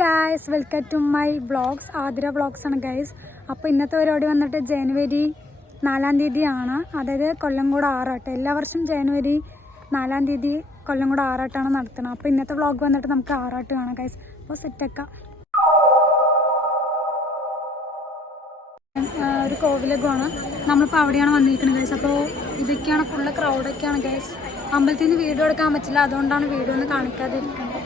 Guys welcome to my vlogs. Athira vlogs ആണ് guys. അപ്പോൾ ഇന്നത്തെ പരിപാടി വന്നിട്ട് ജനുവരി 4-ാം തീയതിയാണ്, അതായത് കൊല്ലംകോട് ആറാട്ട്. എല്ലാ വർഷവും ജനുവരി 4-ാം തീയതി കൊല്ലംകോട് ആറാട്ടാണ് നടത്തുന്നത്. അപ്പോൾ ഇന്നത്തെ വ്ളോഗ് വന്നിട്ട് നമുക്ക് ആറാട്ട് കാണാം ഗൈസ്. അപ്പോൾ സെറ്റക്കാം. ഒരു കോവിലകമാണ്, നമ്മളിപ്പോൾ അവിടെയാണ് വന്നിരിക്കുന്നത് ഗൈസ്. അപ്പോൾ ഇതൊക്കെയാണ് ഫുള്ള് ക്രൗഡൊക്കെയാണ് ഗൈസ്. അമ്പലത്തിൽ നിന്ന് വീഡിയോ എടുക്കാൻ പറ്റില്ല, അതുകൊണ്ടാണ് വീഡിയോ ഒന്ന് കാണിക്കാതിരിക്കുന്നത്.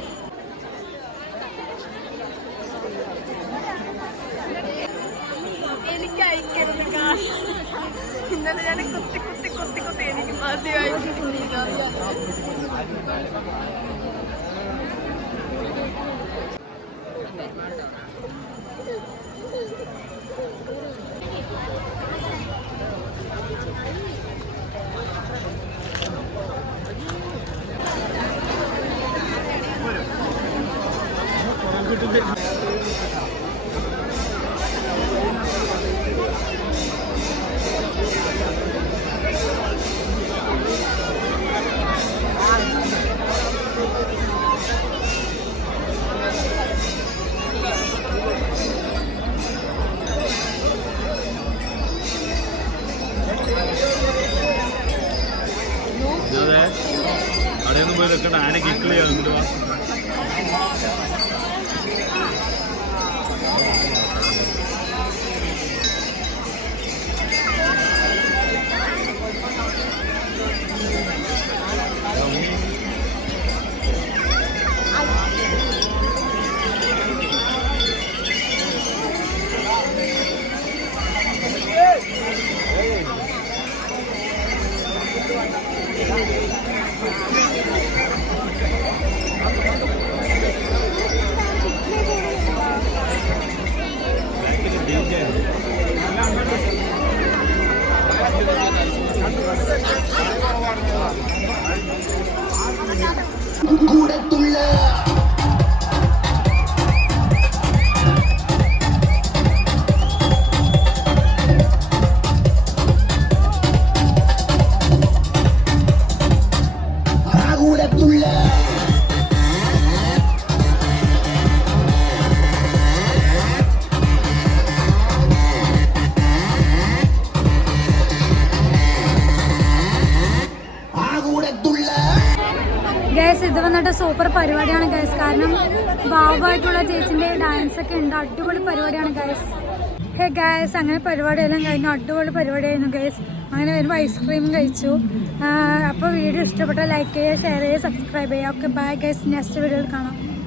ഇന്നലെ ഞാൻ കുത്തി കുത്തി കുത്തി കുത്തി എനിക്ക് മതിയായിട്ട് അറിയാം. അവിടെയൊന്നും പോയി വെക്കണ്ട, ആന കിക്കിളിയാണ്. കൂടത്തുള്ള ഗൈസ് ഇത് വന്നിട്ട് സൂപ്പർ പരിപാടിയാണ് ഗൈസ്. കാരണം ഭാവമായിട്ടുള്ള ചേച്ചിൻ്റെ ഡാൻസ് ഒക്കെ ഉണ്ട്. അടിപൊളി പരിപാടിയാണ് ഗൈസ്. ഹേ ഗൈസ്, അങ്ങനെ പരിപാടിയെല്ലാം കഴിഞ്ഞു. അടിപൊളി പരിപാടിയായിരുന്നു ഗൈസ്. അങ്ങനെ വരുമ്പോൾ ഐസ്ക്രീം കഴിച്ചു. അപ്പോൾ വീഡിയോ ഇഷ്ടപ്പെട്ടാൽ ലൈക്ക് ചെയ്യുക, ഷെയർ ചെയ്യുക, സബ്സ്ക്രൈബ് ചെയ്യുക. ഓക്കെ ബൈ ഗൈസ്, നെക്സ്റ്റ് വീഡിയോയിൽ കാണാം.